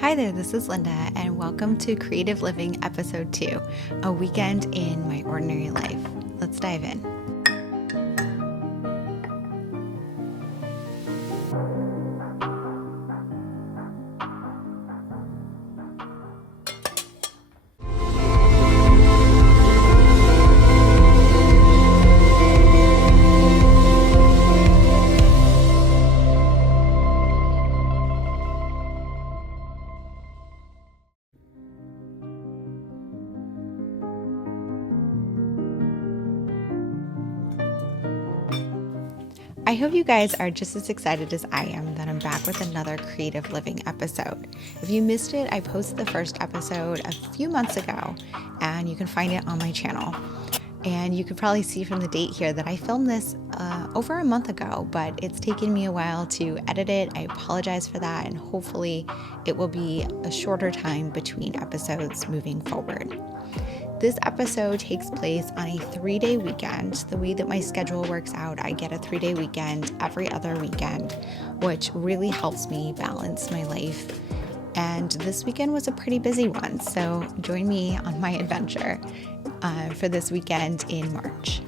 Hi there, this is Linda, and welcome to Creative Living Episode 2, a weekend in my ordinary life. Let's dive in. I hope you guys are just as excited as I am that I'm back with another Creative Living episode. If you missed it, I posted the first episode a few months ago, and you can find it on my channel. And you could probably see from the date here that I filmed this over a month ago, but it's taken me a while to edit it. I apologize for that, and hopefully it will be a shorter time between episodes moving forward. This episode takes place on a 3-day weekend. The way that my schedule works out, I get a 3-day weekend every other weekend, which really helps me balance my life. And this weekend was a pretty busy one, so join me on my adventure for this weekend in March.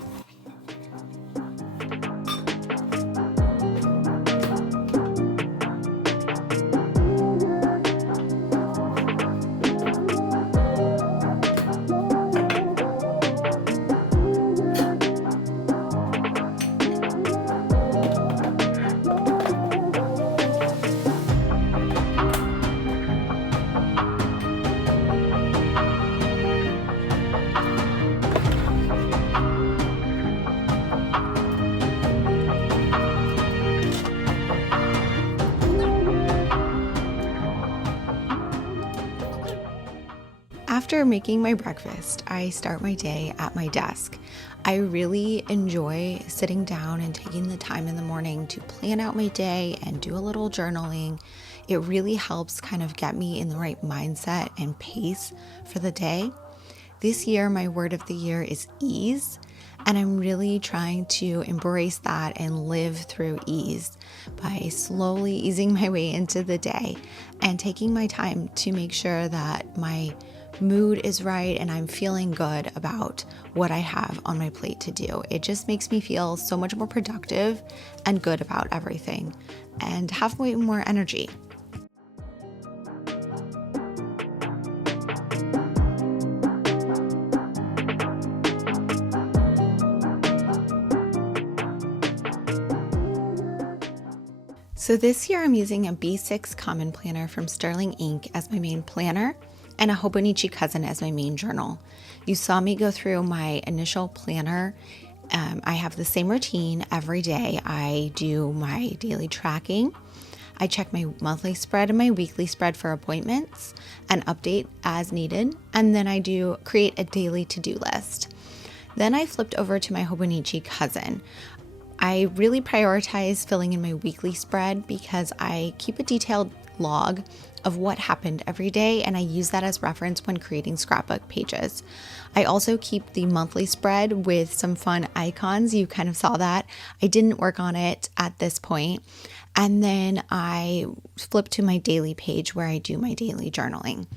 After making my breakfast, I start my day at my desk. I really enjoy sitting down and taking the time in the morning to plan out my day and do a little journaling. It really helps kind of get me in the right mindset and pace for the day. This year, my word of the year is ease, and I'm really trying to embrace that and live through ease by slowly easing my way into the day and taking my time to make sure that my mood is right and I'm feeling good about what I have on my plate to do. It just makes me feel so much more productive and good about everything and have way more energy. So this year I'm using a B6 Common Planner from Sterling Ink as my main planner and a Hobonichi Cousin as my main journal. You saw me go through my initial planner. I have the same routine every day. I do my daily tracking. I check my monthly spread and my weekly spread for appointments and update as needed. And then I do create a daily to-do list. Then I flipped over to my Hobonichi Cousin. I really prioritize filling in my weekly spread because I keep a detailed log of what happened every day, and I use that as reference when creating scrapbook pages. I also keep the monthly spread with some fun icons. You kind of saw that. I didn't work on it at this point. And then I flip to my daily page where I do my daily journaling.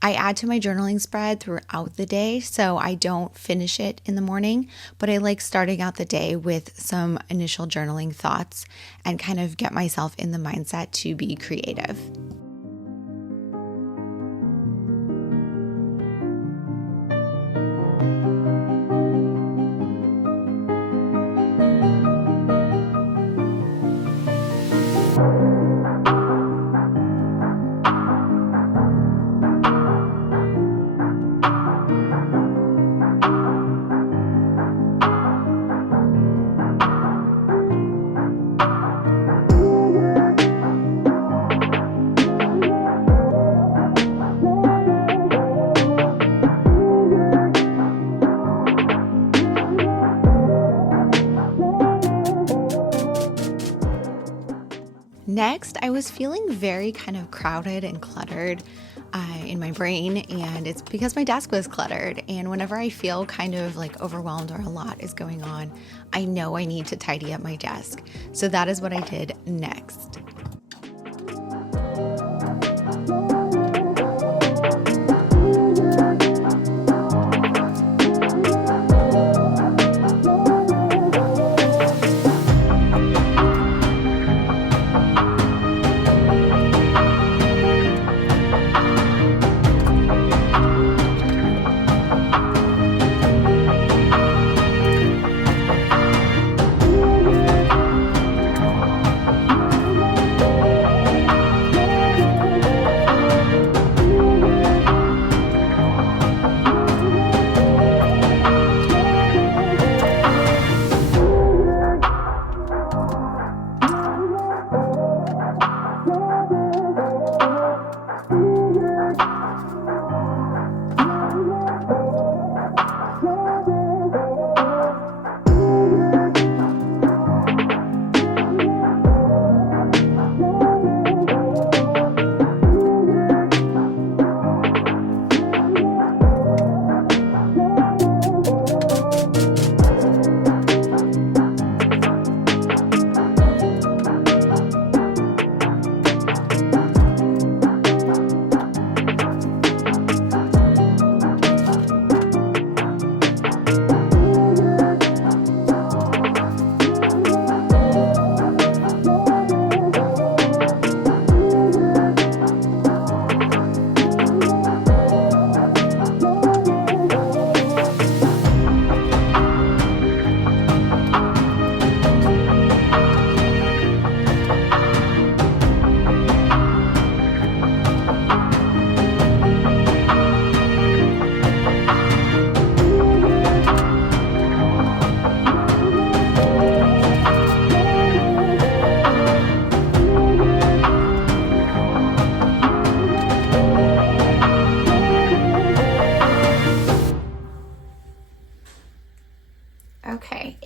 I add to my journaling spread throughout the day, so I don't finish it in the morning, but I like starting out the day with some initial journaling thoughts and kind of get myself in the mindset to be creative. Next, I was feeling very kind of crowded and cluttered in my brain, and it's because my desk was cluttered. And whenever I feel kind of like overwhelmed or a lot is going on, I know I need to tidy up my desk. So that is what I did next.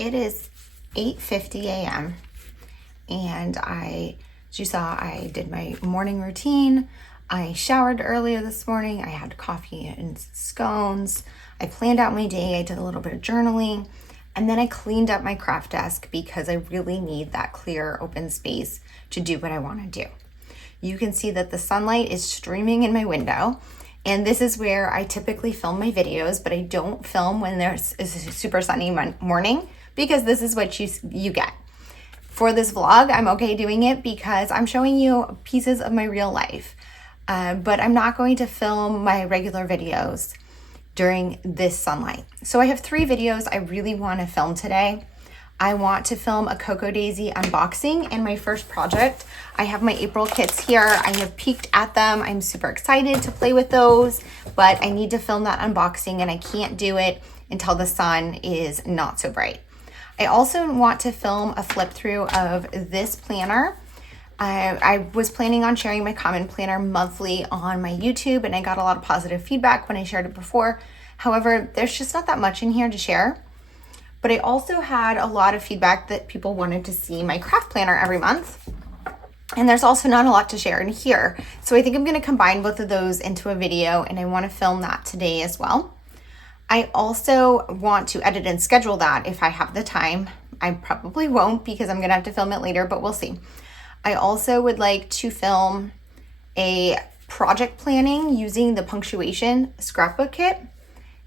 it is 8:50 a.m. and as you saw, I did my morning routine. I showered earlier this morning. I had coffee and scones. I planned out my day. I did a little bit of journaling, and then I cleaned up my craft desk because I really need that clear open space to do what I want to do. You can see that the sunlight is streaming in my window, and this is where I typically film my videos, but I don't film when there's a super sunny morning because this is what you get. For this vlog, I'm okay doing it because I'm showing you pieces of my real life, but I'm not going to film my regular videos during this sunlight. So I have 3 videos I really want to film today. I want to film a Cocoa Daisy unboxing and my first project. I have my April kits here. I have peeked at them. I'm super excited to play with those, but I need to film that unboxing and I can't do it until the sun is not so bright. I also want to film a flip through of this planner. I was planning on sharing my common planner monthly on my YouTube, and I got a lot of positive feedback when I shared it before. However, there's just not that much in here to share. But I also had a lot of feedback that people wanted to see my craft planner every month. And there's also not a lot to share in here. So I think I'm going to combine both of those into a video, and I want to film that today as well. I also want to edit and schedule that if I have the time. I probably won't because I'm going to have to film it later, but we'll see. I also would like to film a project planning using the punctuation scrapbook kit.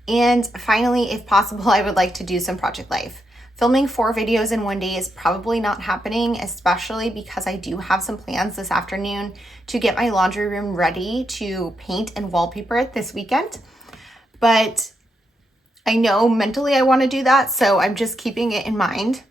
And finally, if possible, I would like to do some project life. Filming 4 videos in one day is probably not happening, especially because I do have some plans this afternoon to get my laundry room ready to paint and wallpaper it this weekend. But I know mentally I want to do that, so I'm just keeping it in mind.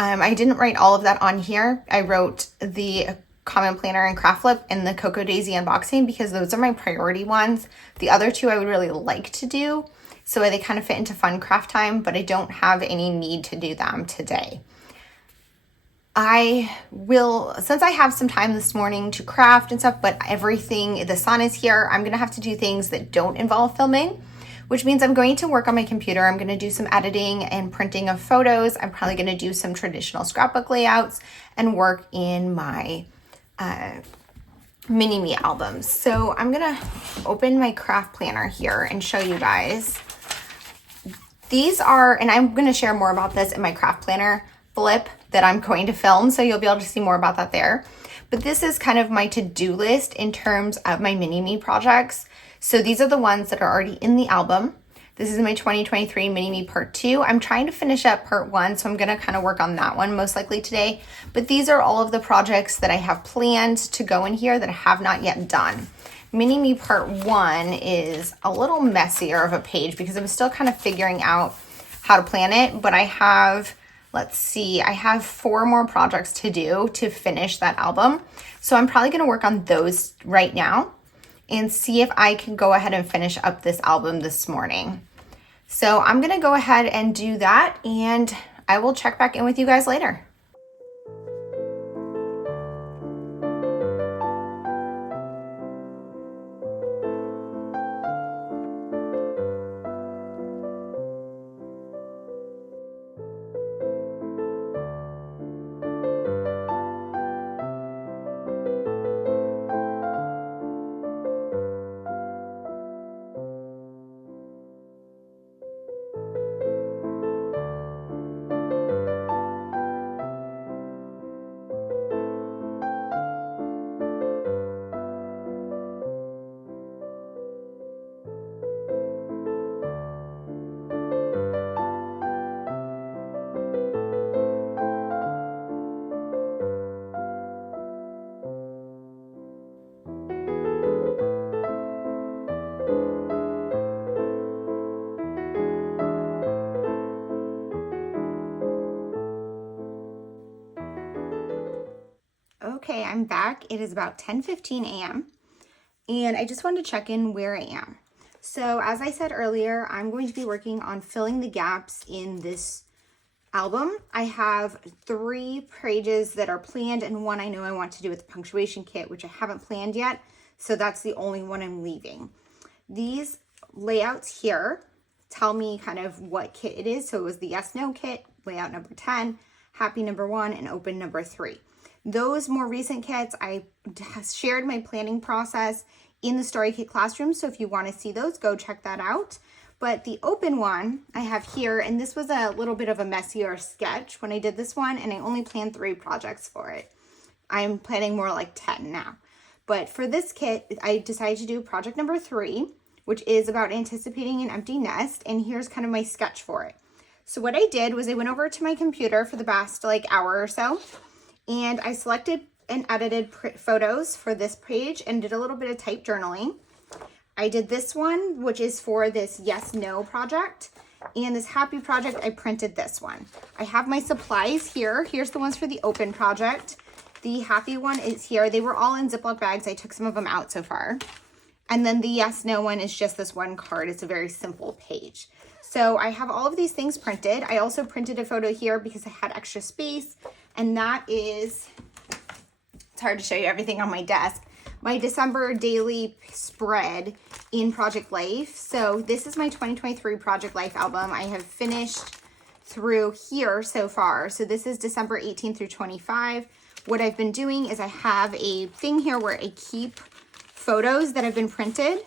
I didn't write all of that on here. I wrote the Common Planner and Craft Flip and the Cocoa Daisy unboxing because those are my priority ones. The other 2 I would really like to do, so they kind of fit into fun craft time, but I don't have any need to do them today. I will, since I have some time this morning to craft and stuff, but the sun is here, I'm going to have to do things that don't involve filming, which means I'm going to work on my computer. I'm going to do some editing and printing of photos. I'm probably going to do some traditional scrapbook layouts and work in my mini-me albums. So I'm going to open my craft planner here and show you guys. These are, and I'm going to share more about this in my craft planner flip that I'm going to film, so you'll be able to see more about that there. But this is kind of my to-do list in terms of my mini-me projects. So these are the ones that are already in the album. This is my 2023 Mini-Me Part 2. I'm trying to finish up Part 1, so I'm going to kind of work on that one most likely today. But these are all of the projects that I have planned to go in here that I have not yet done. Mini-Me Part 1 is a little messier of a page because I'm still kind of figuring out how to plan it. But I have, I have 4 more projects to do to finish that album. So I'm probably going to work on those right now and see if I can go ahead and finish up this album this morning. So I'm gonna go ahead and do that, and I will check back in with you guys later. Okay, I'm back. It is about 10:15 a.m. and I just wanted to check in where I am. So as I said earlier, I'm going to be working on filling the gaps in this album. I have 3 pages that are planned and one I know I want to do with the punctuation kit, which I haven't planned yet. So that's the only one I'm leaving. These layouts here tell me kind of what kit it is. So it was the yes, no kit, layout number 10, happy number 1, and open number 3. Those more recent kits, I shared my planning process in the Story Kit classroom, so if you want to see those, go check that out. But the open one I have here, and this was a little bit of a messier sketch when I did this one, and I only planned 3 projects for it. I'm planning more like 10 now. But for this kit, I decided to do project number 3, which is about anticipating an empty nest, and here's kind of my sketch for it. So what I did was I went over to my computer for the past hour or so, and I selected and edited photos for this page and did a little bit of type journaling. I did this one, which is for this yes, no project. And this happy project, I printed this one. I have my supplies here. Here's the ones for the open project. The happy one is here. They were all in Ziploc bags. I took some of them out so far. And then the yes, no one is just this one card. It's a very simple page. So I have all of these things printed. I also printed a photo here because I had extra space. And that is, it's hard to show you everything on my desk, my December daily spread in Project Life. So this is my 2023 Project Life album. I have finished through here so far. So this is December 18 through 25. What I've been doing is I have a thing here where I keep photos that have been printed,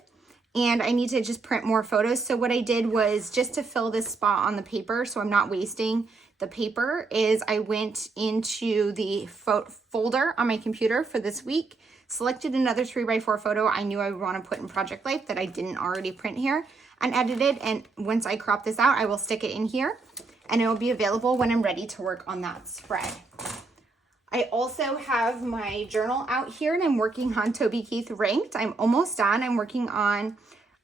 and I need to just print more photos. So what I did was, just to fill this spot on the paper so I'm not wasting the paper, is I went into the folder on my computer for this week, selected another 3x4 photo I knew I would want to put in Project Life that I didn't already print here, and edited. And once I crop this out, I will stick it in here, and it will be available when I'm ready to work on that spread. I also have my journal out here, and I'm working on Toby Keith Ranked. I'm almost done.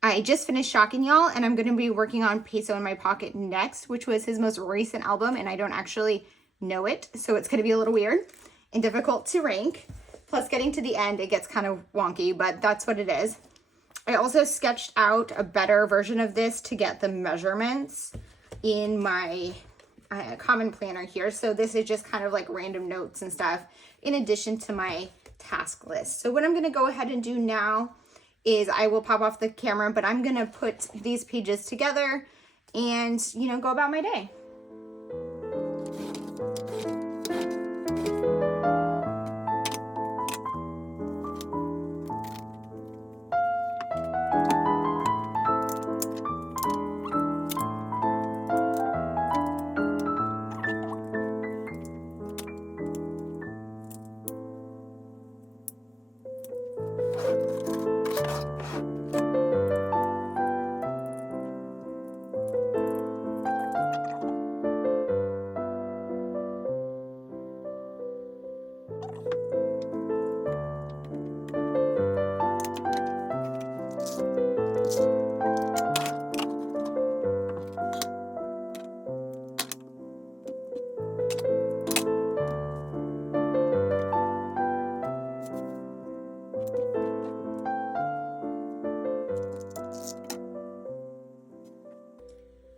I just finished Shocking Y'all, and I'm going to be working on Peso in My Pocket next, which was his most recent album, and I don't actually know it, so it's going to be a little weird and difficult to rank. Plus, getting to the end, it gets kind of wonky, but that's what it is. I also sketched out a better version of this to get the measurements in my common planner here. So this is just kind of like random notes and stuff in addition to my task list. So what I'm going to go ahead and do now is I will pop off the camera, but I'm going to put these pages together and, go about my day.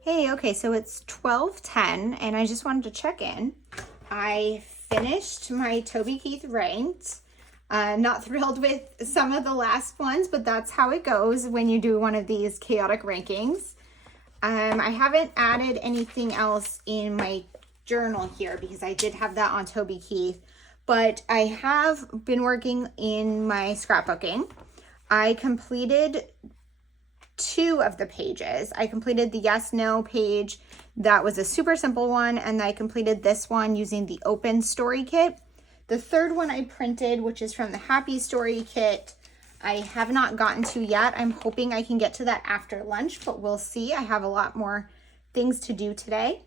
Hey, okay, so it's 12:10 and I just wanted to check in. I finished my Toby Keith Ranked. Not thrilled with some of the last ones, but that's how it goes when you do one of these chaotic rankings. I haven't added anything else in my journal here because I did have that on Toby Keith, but I have been working in my scrapbooking. I completed 2 of the pages. I completed the yes, no page. That was a super simple one. And I completed this one using the open story kit. The 3rd one I printed, which is from the happy story kit, I have not gotten to yet. I'm hoping I can get to that after lunch, but we'll see. I have a lot more things to do today.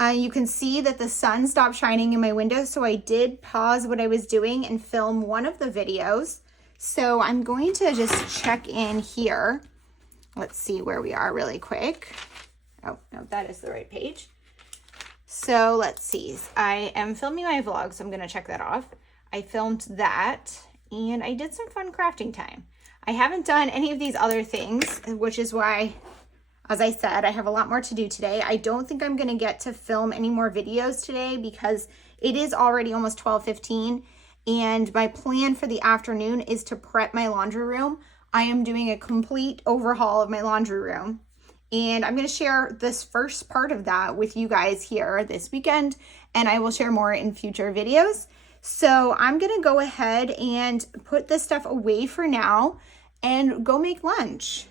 You can see that the sun stopped shining in my window, so I did pause what I was doing and film one of the videos. So I'm going to just check in here. Let's see where we are really quick. Oh, no, that is the right page. So let's see. I am filming my vlog, so I'm going to check that off. I filmed that, and I did some fun crafting time. I haven't done any of these other things, which is why, as I said, I have a lot more to do today. I don't think I'm going to get to film any more videos today because it is already almost 12:15, and my plan for the afternoon is to prep my laundry room. I am doing a complete overhaul of my laundry room, And I'm going to share this first part of that with you guys here this weekend, and I will share more in future videos. So I'm going to go ahead and put this stuff away for now and go make lunch.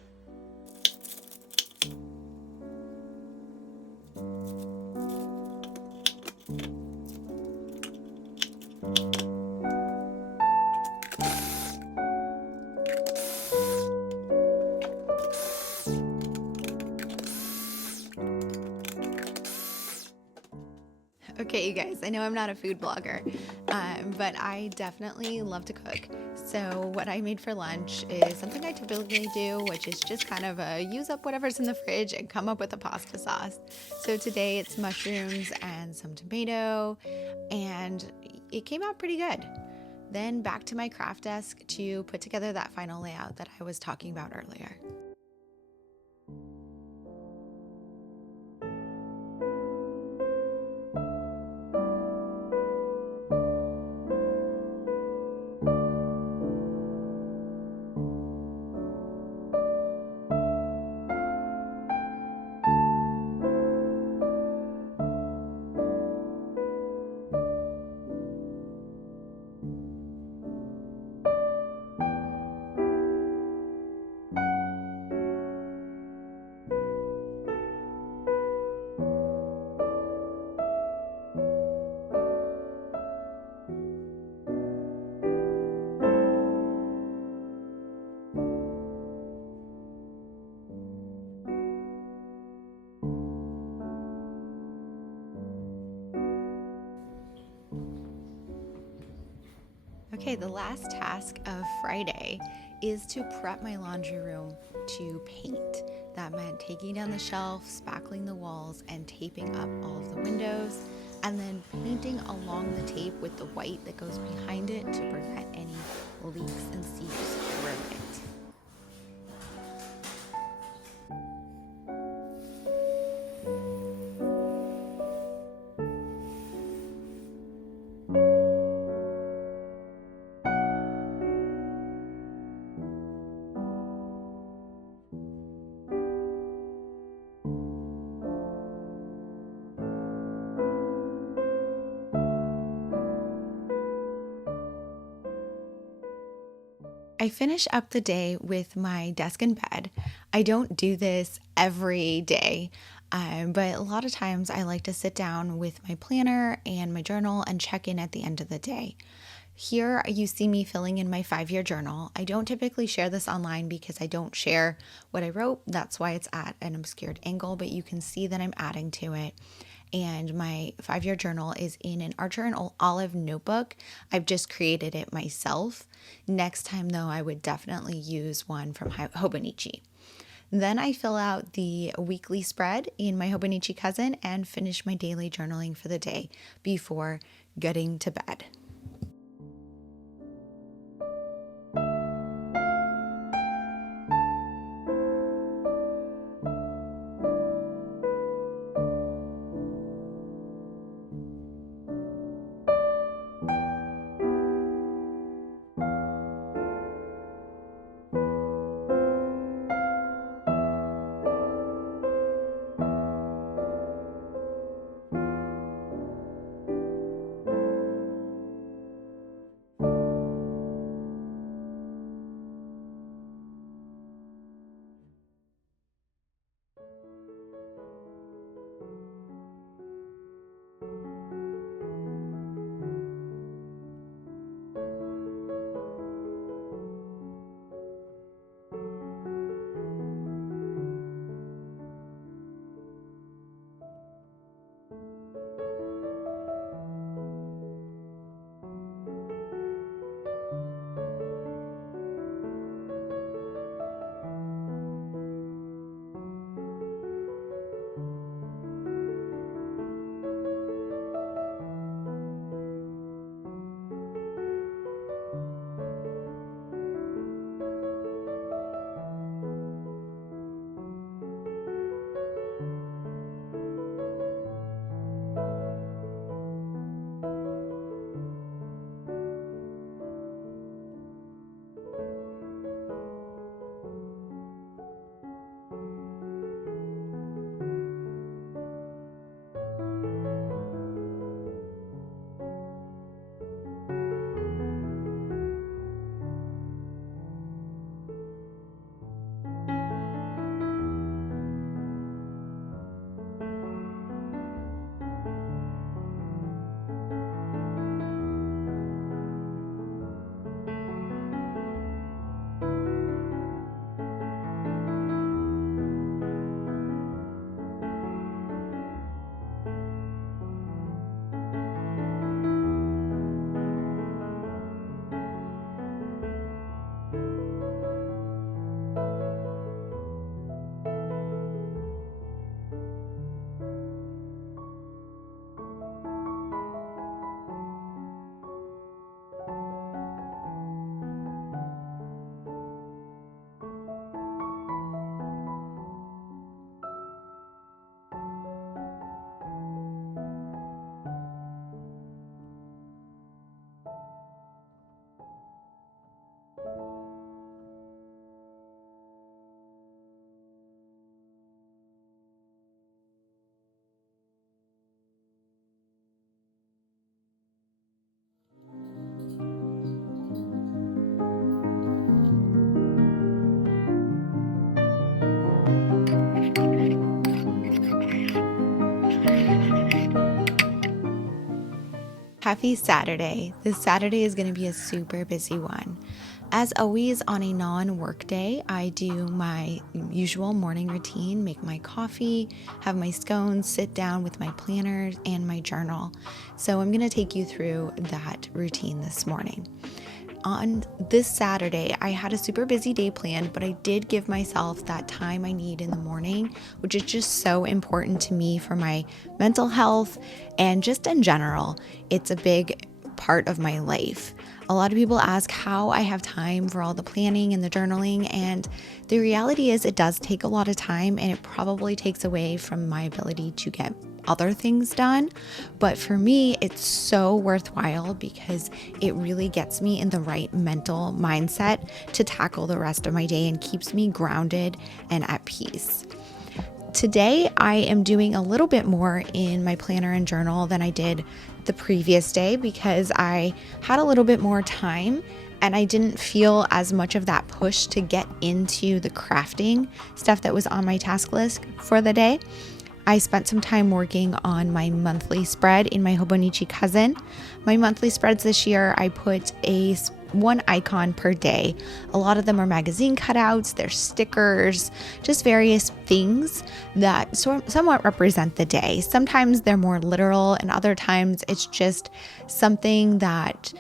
Okay, you guys, I know I'm not a food blogger, but I definitely love to cook. So what I made for lunch is something I typically do, which is just kind of use up whatever's in the fridge and come up with a pasta sauce. So today it's mushrooms and some tomato, and it came out pretty good. Then back to my craft desk to put together that final layout that I was talking about earlier. Okay, the last task of Friday is to prep my laundry room to paint. That meant taking down the shelves, spackling the walls, and taping up all of the windows, and then painting along the tape with the white that goes behind it to prevent any leaks and seeps through it. I finish up the day with my desk and bed. I don't do this every day, but a lot of times I like to sit down with my planner and my journal and check in at the end of the day. Here you see me filling in my 5-year journal. I don't typically share this online because I don't share what I wrote. That's why it's at an obscured angle, but you can see that I'm adding to it. And my 5-year journal is in an Archer and Olive notebook. I've just created it myself. Next time, though, I would definitely use one from Hobonichi. Then I fill out the weekly spread in my Hobonichi cousin and finish my daily journaling for the day before getting to bed. Happy Saturday. This Saturday is going to be a super busy one. As always, on a non-work day, I do my usual morning routine, make my coffee, have my scones, sit down with my planner and my journal. So I'm going to take you through that routine this morning. On this Saturday, I had a super busy day planned, but I did give myself that time I need in the morning, which is just so important to me for my mental health and just in general. It's a big part of my life. A lot of people ask how I have time for all the planning and the journaling, and the reality is it does take a lot of time, and it probably takes away from my ability to get other things done. But for me, it's so worthwhile because it really gets me in the right mental mindset to tackle the rest of my day and keeps me grounded and at peace. Today, I am doing a little bit more in my planner and journal than I did the previous day because I had a little bit more time and I didn't feel as much of that push to get into the crafting stuff that was on my task list for the day. I spent some time working on my monthly spread in my Hobonichi cousin. My monthly spreads this year, I put one icon per day. A lot of them are magazine cutouts, they're stickers, just various things that somewhat represent the day. Sometimes they're more literal and other times it's just something that,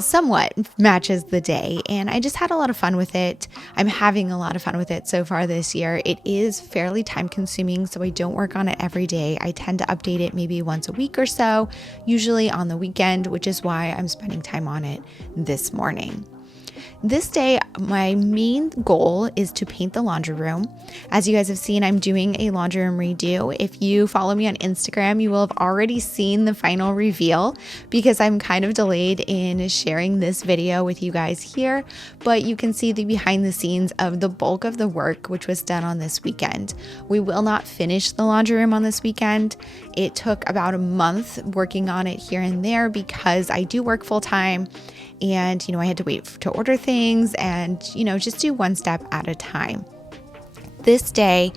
somewhat matches the day. And I just had a lot of fun with it. I'm having a lot of fun with it so far this year. It is fairly time consuming, so I don't work on it every day. I tend to update it maybe once a week or so, usually on the weekend, which is why I'm spending time on it this morning. This day, my main goal is to paint the laundry room. As you guys have seen, I'm doing a laundry room redo. If you follow me on Instagram, you will have already seen the final reveal because I'm kind of delayed in sharing this video with you guys here, but you can see the behind the scenes of the bulk of the work which was done on this weekend. We will not finish the laundry room on this weekend. It took about a month working on it here and there because I do work full time. And, I had to wait to order things and, just do one step at a time. This day,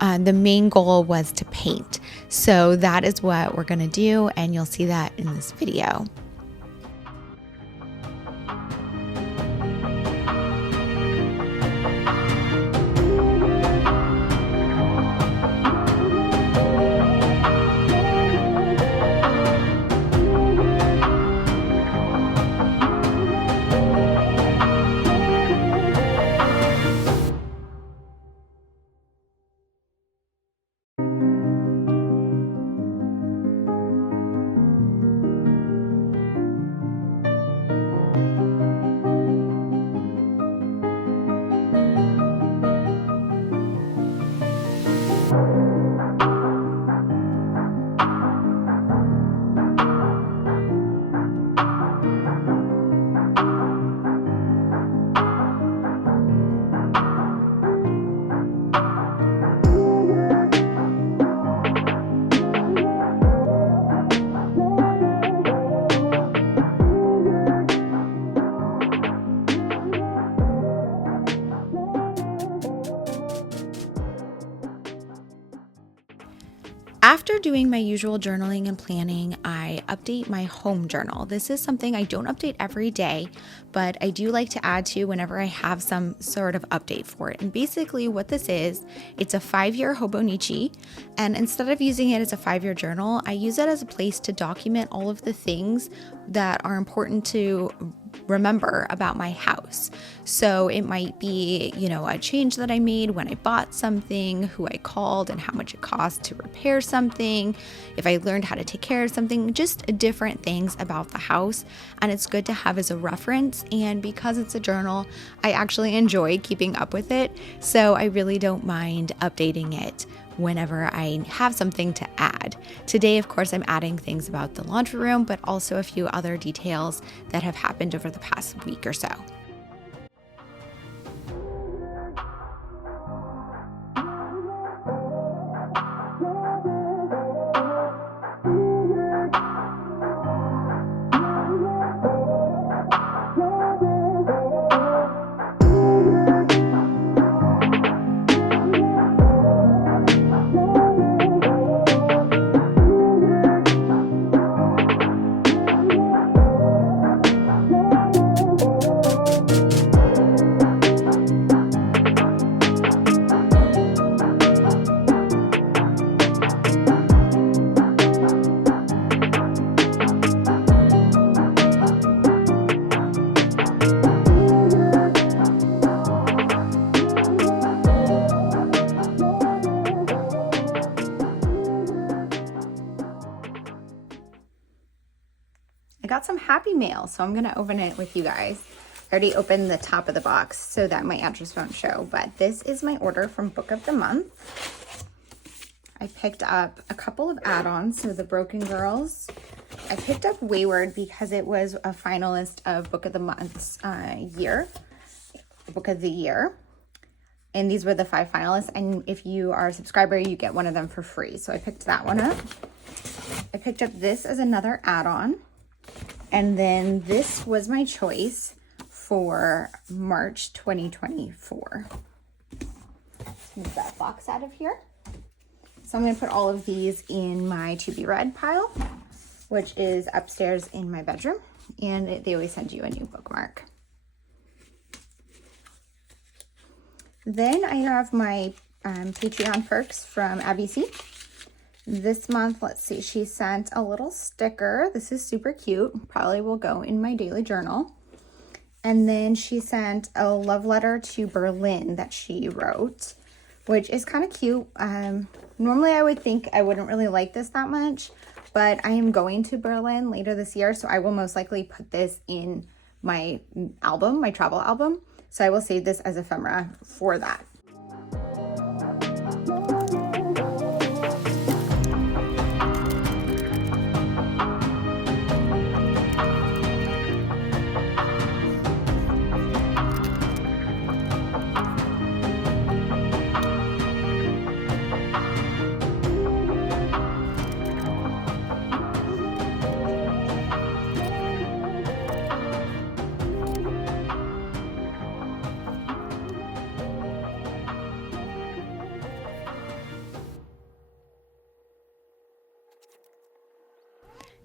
the main goal was to paint. So that is what we're going to do. And you'll see that in this video. After doing my usual journaling and planning, I update my home journal. This is something I don't update every day, but I do like to add to whenever I have some sort of update for it. And basically what this is, it's a 5-year Hobonichi, and instead of using it as a 5-year journal, I use it as a place to document all of the things that are important to remember about my house. So it might be, a change that I made when I bought something, who I called and how much it cost to repair something, if I learned how to take care of something, just different things about the house. And it's good to have as a reference. And because it's a journal, I actually enjoy keeping up with it. So I really don't mind updating it whenever I have something to add. Today, of course, I'm adding things about the laundry room, but also a few other details that have happened over the past week or so. Happy Mail, so I'm gonna open it with you guys. I already opened the top of the box so that my address won't show, but this is my order from Book of the Month. I picked up a couple of add-ons, so the Broken Girls. I picked up Wayward because it was a finalist of Book of the Month's Book of the Year. And these were the 5 finalists, and if you are a subscriber, you get one of them for free. So I picked that one up. I picked up this as another add-on. And then this was my choice for March 2024. Move that box out of here. So I'm going to put all of these in my to be read pile, which is upstairs in my bedroom. And they always send you a new bookmark. Then I have my Patreon perks from Abby C. This month, let's see, she sent a little sticker. This is super cute. Probably will go in my daily journal. And then she sent a love letter to Berlin that she wrote, which is kind of cute. Normally I would think I wouldn't really like this that much, but I am going to Berlin later this year, so I will most likely put this in my album, my travel album. So I will save this as ephemera for that.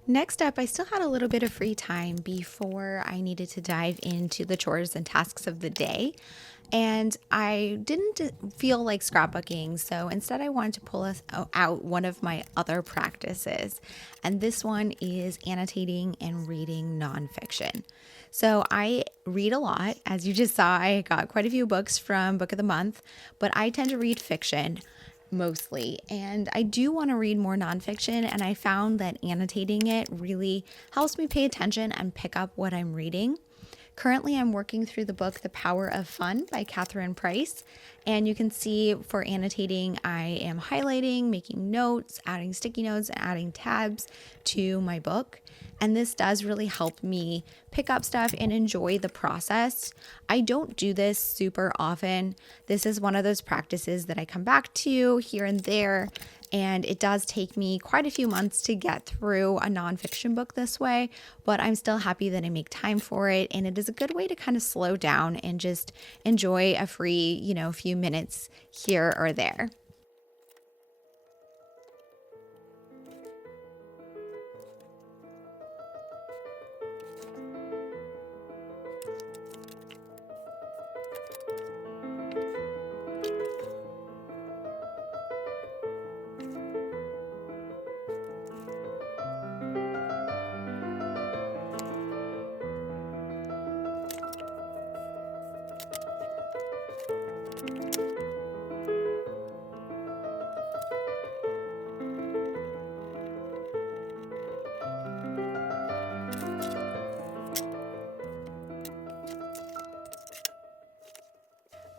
Next up, I still had a little bit of free time before I needed to dive into the chores and tasks of the day. And I didn't feel like scrapbooking, so instead I wanted to pull out one of my other practices. And this one is annotating and reading nonfiction. So I read a lot. As you just saw, I got quite a few books from Book of the Month, but I tend to read fiction mostly. And I do want to read more nonfiction, and I found that annotating it really helps me pay attention and pick up what I'm reading. Currently, I'm working through the book The Power of Fun by Catherine Price, and you can see for annotating, I am highlighting, making notes, adding sticky notes, and adding tabs to my book. And this does really help me pick up stuff and enjoy the process. I don't do this super often. This is one of those practices that I come back to here and there, and it does take me quite a few months to get through a nonfiction book this way, but I'm still happy that I make time for it, and it is a good way to kind of slow down and just enjoy a free, few minutes here or there.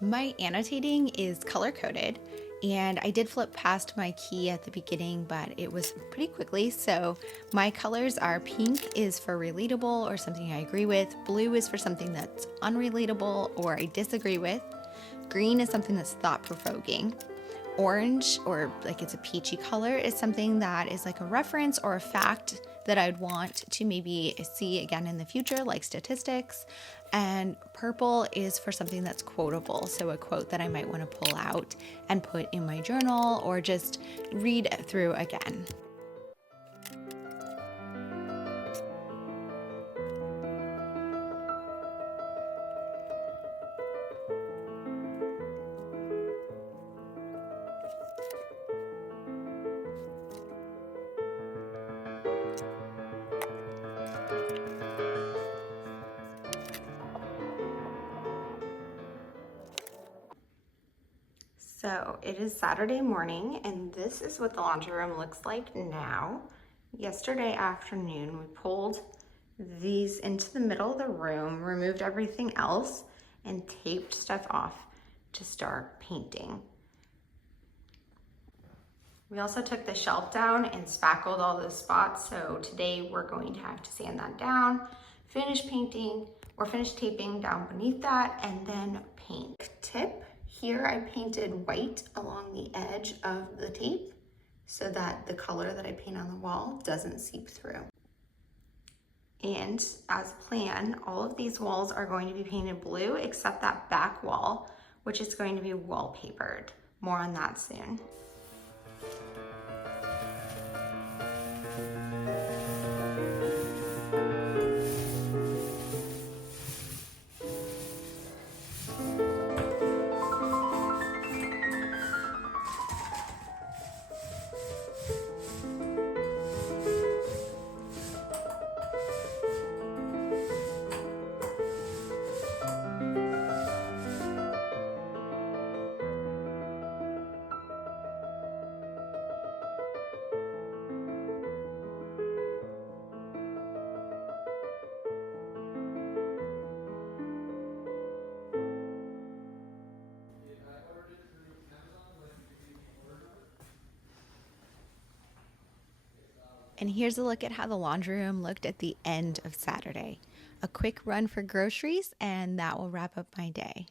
My annotating is color-coded, and I did flip past my key at the beginning, but it was pretty quickly. So my colors are: pink is for relatable or something I agree with, blue is for something that's unrelatable or I disagree with, green is something that's thought-provoking, orange, or like it's a peachy color, is something that is like a reference or a fact that I'd want to maybe see again in the future, like statistics. And purple is for something that's quotable, so a quote that I might want to pull out and put in my journal or just read through again. So it is Saturday morning, and this is what the laundry room looks like now. Yesterday afternoon, we pulled these into the middle of the room, removed everything else, and taped stuff off to start painting. We also took the shelf down and spackled all those spots, so today we're going to have to sand that down, finish painting or finish taping down beneath that, and then paint. Tip, here I painted white along the edge of the tape so that the color that I paint on the wall doesn't seep through. And as planned, all of these walls are going to be painted blue except that back wall, which is going to be wallpapered. More on that soon. And here's a look at how the laundry room looked at the end of Saturday. A quick run for groceries, and that will wrap up my day.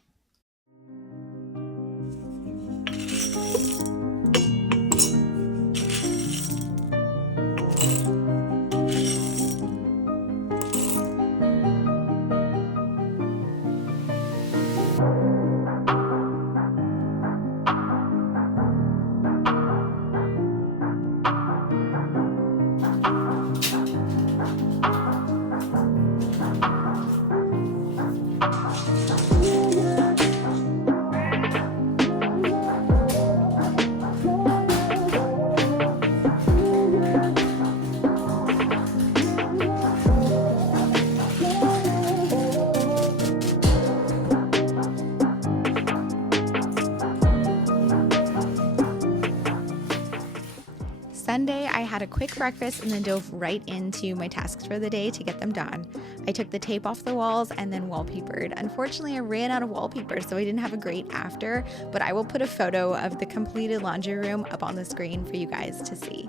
Sunday, I had a quick breakfast and then dove right into my tasks for the day to get them done. I took the tape off the walls and then wallpapered. Unfortunately, I ran out of wallpaper, so I didn't have a great after, but I will put a photo of the completed laundry room up on the screen for you guys to see.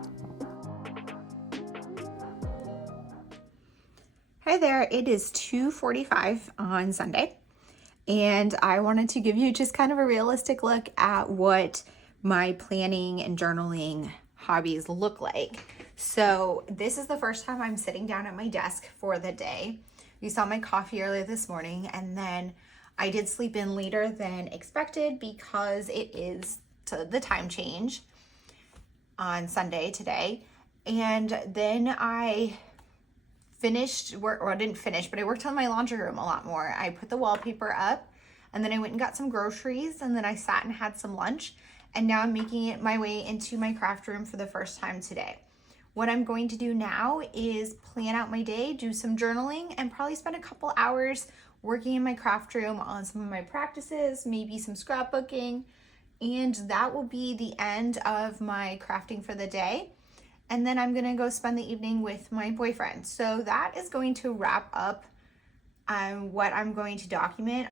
Hi there, it is 2:45 on Sunday, and I wanted to give you just kind of a realistic look at what my planning and journaling hobbies look like. So this is the first time I'm sitting down at my desk for the day. You saw my coffee earlier this morning, and then I did sleep in later than expected because it is the time change on Sunday today. And then I finished work, or I didn't finish, but I worked on my laundry room a lot more. I put the wallpaper up, and then I went and got some groceries, and then I sat and had some lunch. And now I'm making it my way into my craft room for the first time today. What I'm going to do now is plan out my day, do some journaling, and probably spend a couple hours working in my craft room on some of my practices, maybe some scrapbooking, and that will be the end of my crafting for the day. And then I'm gonna go spend the evening with my boyfriend. So that is going to wrap up what I'm going to document.